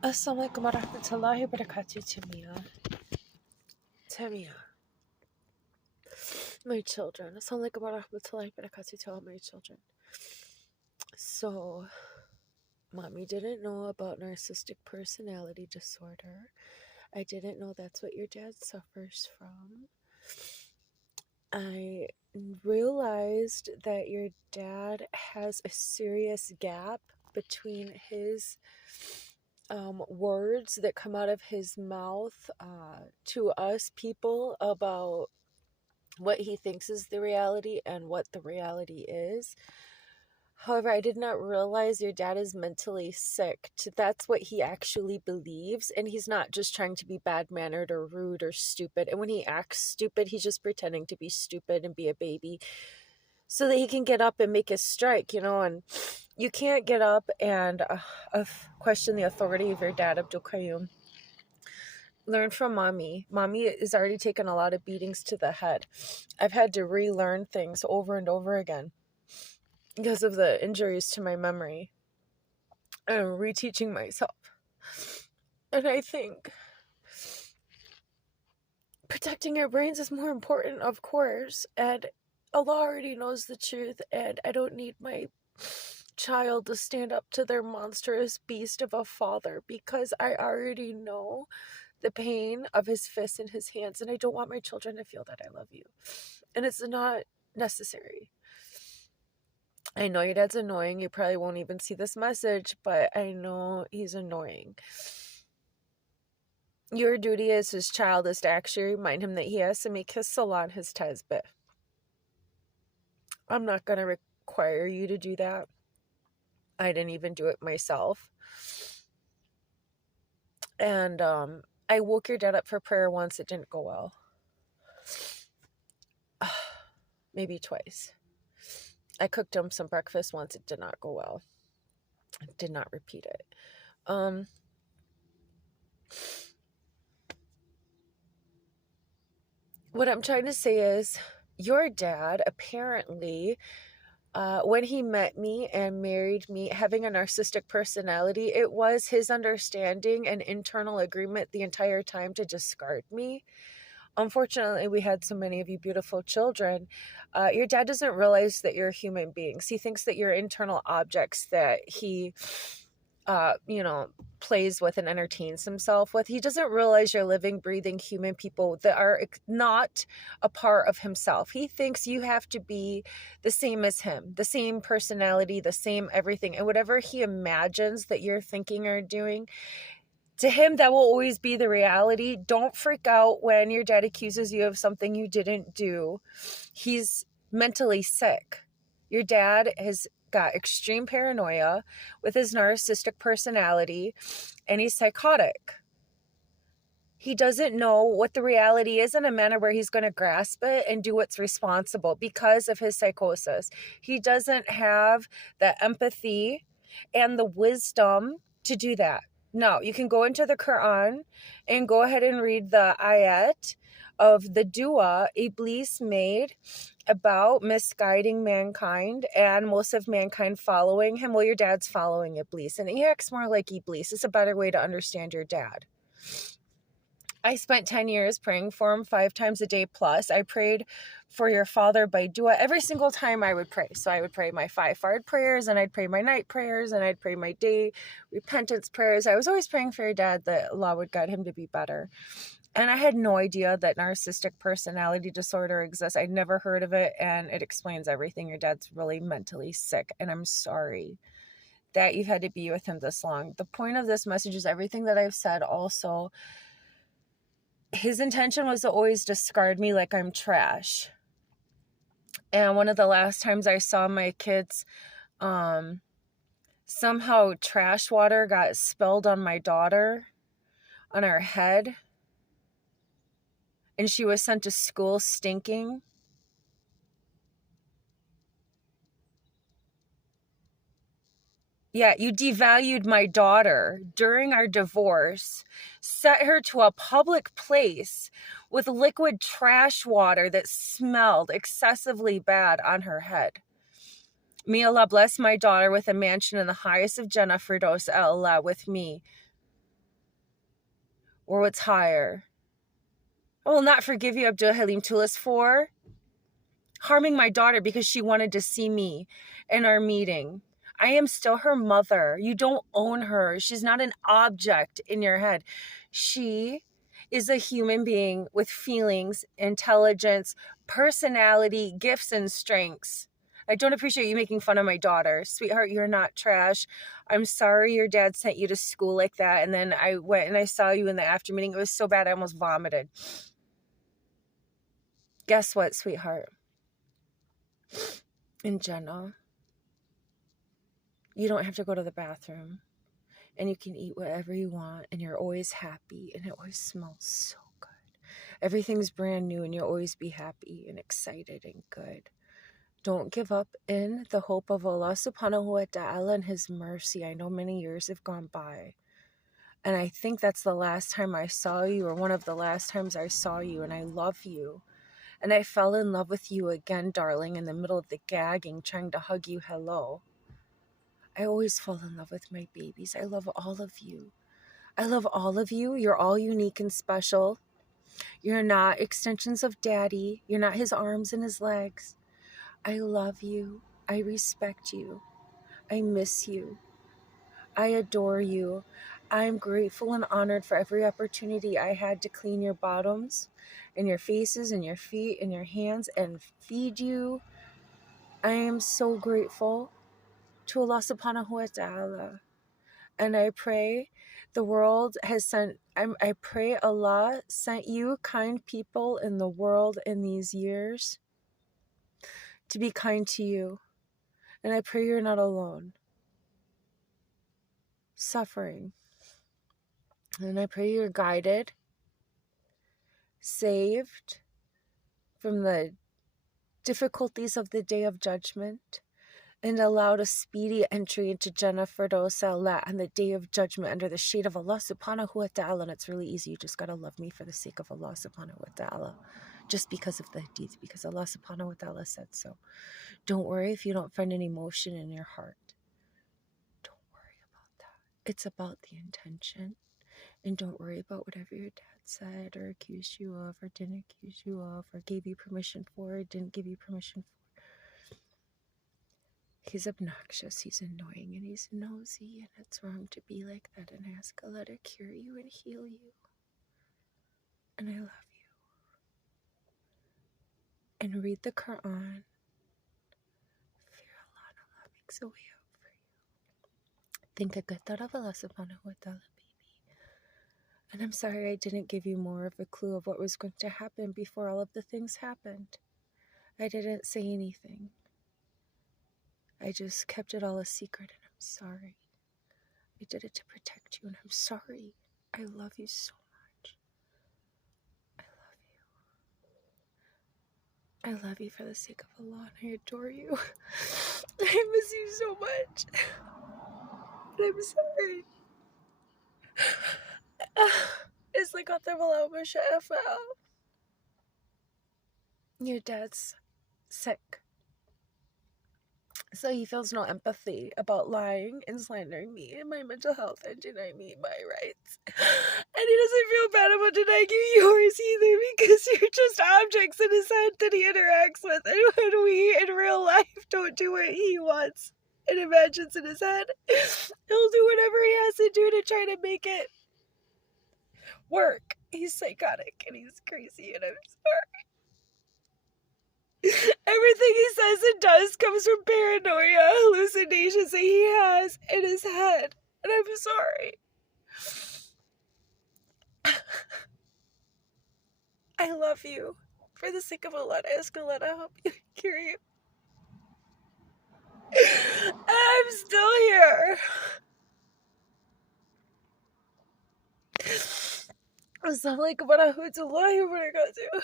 Assalamualaikum warahmatullahi wabarakatuh, Tamia. My children. Assalamualaikum warahmatullahi wabarakatuh to all my children. So, mommy didn't know about narcissistic personality disorder. I didn't know that's what your dad suffers from. I realized that your dad has a serious gap between his words that come out of his mouth to us people about what he thinks is the reality and what the reality is. However, I did not realize your dad is mentally sick. That's what he actually believes, and he's not just trying to be bad-mannered or rude or stupid. And when he acts stupid, he's just pretending to be stupid and be a baby so that he can get up and make his strike, and you can't get up and question the authority of your dad, Abdul. Learn from mommy. Mommy is already taken a lot of beatings to the head. I've had to relearn things over and over again because of the injuries to my memory. I'm reteaching myself. And I think protecting our brains is more important, of course. And Allah already knows the truth, and I don't need my child to stand up to their monstrous beast of a father because I already know the pain of his fists in his hands, and I don't want my children to feel that I love you. And it's not necessary. I know your dad's annoying. You probably won't even see this message, but I know he's annoying. Your duty as his child is to actually remind him that he has to make his salon his tasbih. I'm not going to require you to do that. I didn't even do it myself. And I woke your dad up for prayer once. It didn't go well. Maybe twice. I cooked him some breakfast once. It did not go well. I did not repeat it. What I'm trying to say is your dad apparently, when he met me and married me, having a narcissistic personality, it was his understanding and internal agreement the entire time to discard me. Unfortunately, we had so many of you beautiful children. Your dad doesn't realize that you're human beings. He thinks that you're internal objects that he plays with and entertains himself with. He doesn't realize you're living, breathing human people that are not a part of himself. He thinks you have to be the same as him, the same personality, the same everything. And whatever he imagines that you're thinking or doing, to him, that will always be the reality. Don't freak out when your dad accuses you of something you didn't do. He's mentally sick. Your dad has got extreme paranoia with his narcissistic personality, and he's psychotic. He doesn't know what the reality is in a manner where he's going to grasp it and do what's responsible because of his psychosis. He doesn't have the empathy and the wisdom to do that. No, you can go into the Quran and go ahead and read the ayat of the dua Iblis made about misguiding mankind and most of mankind following him. Well, your dad's following Iblis, and he acts more like Iblis. It's a better way to understand your dad. I spent 10 years praying for him 5 times a day plus. I prayed for your father by dua every single time I would pray. So I would pray my 5 fard prayers, and I'd pray my night prayers, and I'd pray my day repentance prayers. I was always praying for your dad that Allah would guide him to be better. And I had no idea that narcissistic personality disorder exists. I'd never heard of it, and it explains everything. Your dad's really mentally sick, and I'm sorry that you've had to be with him this long. The point of this message is everything that I've said also. His intention was to always discard me like I'm trash. And one of the last times I saw my kids, somehow trash water got spilled on my daughter, on her head. And she was sent to school stinking. Yeah, you devalued my daughter during our divorce, set her to a public place with liquid trash water that smelled excessively bad on her head. May Allah bless my daughter with a mansion in the highest of Jannah Firdaus Allah with me. or what's higher. I will not forgive you, Abdul Halim Toulas, for harming my daughter because she wanted to see me in our meeting. I am still her mother. You don't own her. She's not an object in your head. She is a human being with feelings, intelligence, personality, gifts, and strengths. I don't appreciate you making fun of my daughter. Sweetheart, you're not trash. I'm sorry your dad sent you to school like that. And then I went and I saw you in the after meeting. It was so bad I almost vomited. Guess what, sweetheart? In general, you don't have to go to the bathroom. And you can eat whatever you want. And you're always happy. And it always smells so good. Everything's brand new. And you'll always be happy and excited and good. Don't give up in the hope of Allah subhanahu wa ta'ala and His mercy. I know many years have gone by. And I think that's the last time I saw you, or one of the last times I saw you. And I love you. And I fell in love with you again, darling, in the middle of the gagging, trying to hug you hello. I always fall in love with my babies. I love all of you. I love all of you. You're all unique and special. You're not extensions of daddy. You're not his arms and his legs. I love you. I respect you. I miss you. I adore you. I'm grateful and honored for every opportunity I had to clean your bottoms and your faces and your feet and your hands and feed you. I am so grateful to Allah subhanahu wa ta'ala. And I pray the world has sent, I pray Allah sent you kind people in the world in these years to be kind to you. And I pray you're not alone, suffering. And I pray you're guided, saved from the difficulties of the day of judgment, and allowed a speedy entry into Jannah Firdaus Allah on the day of judgment under the shade of Allah subhanahu wa ta'ala. And it's really easy. You just got to love me for the sake of Allah subhanahu wa ta'ala. Just because of the hadith, because Allah subhanahu wa ta'ala said so. Don't worry if you don't find an emotion in your heart. Don't worry about that. It's about the intention. And don't worry about whatever your dad said or accused you of or didn't accuse you of or gave you permission for or didn't give you permission for. He's obnoxious, he's annoying, and he's nosy, and it's wrong to be like that, and ask Allah to cure you and heal you. And I love you. And read the Quran. Fear Allah, and Allah makes a way out for you. Think a good thought of Allah subhanahu wa ta'ala, baby. And I'm sorry I didn't give you more of a clue of what was going to happen before all of the things happened. I didn't say anything. I just kept it all a secret, and I'm sorry. I did it to protect you, and I'm sorry. I love you so much. I love you. I love you for the sake of Allah, and I adore you. I miss you so much. And I'm sorry. It's like your dad's sick. So he feels no empathy about lying and slandering me and my mental health and denying me my rights. And he doesn't feel bad about denying you yours either, because you're just objects in his head that he interacts with. And when we in real life don't do what he wants and imagines in his head, he'll do whatever he has to do to try to make it work. He's psychotic and he's crazy, and I'm sorry. Everything he says and does comes from paranoia, hallucinations that he has in his head. And I'm sorry. I love you. For the sake of Allah, I ask Allah to help you, cure you. And I'm still here. Assalamu alaikum wa rahmatullahi wa barakatuh.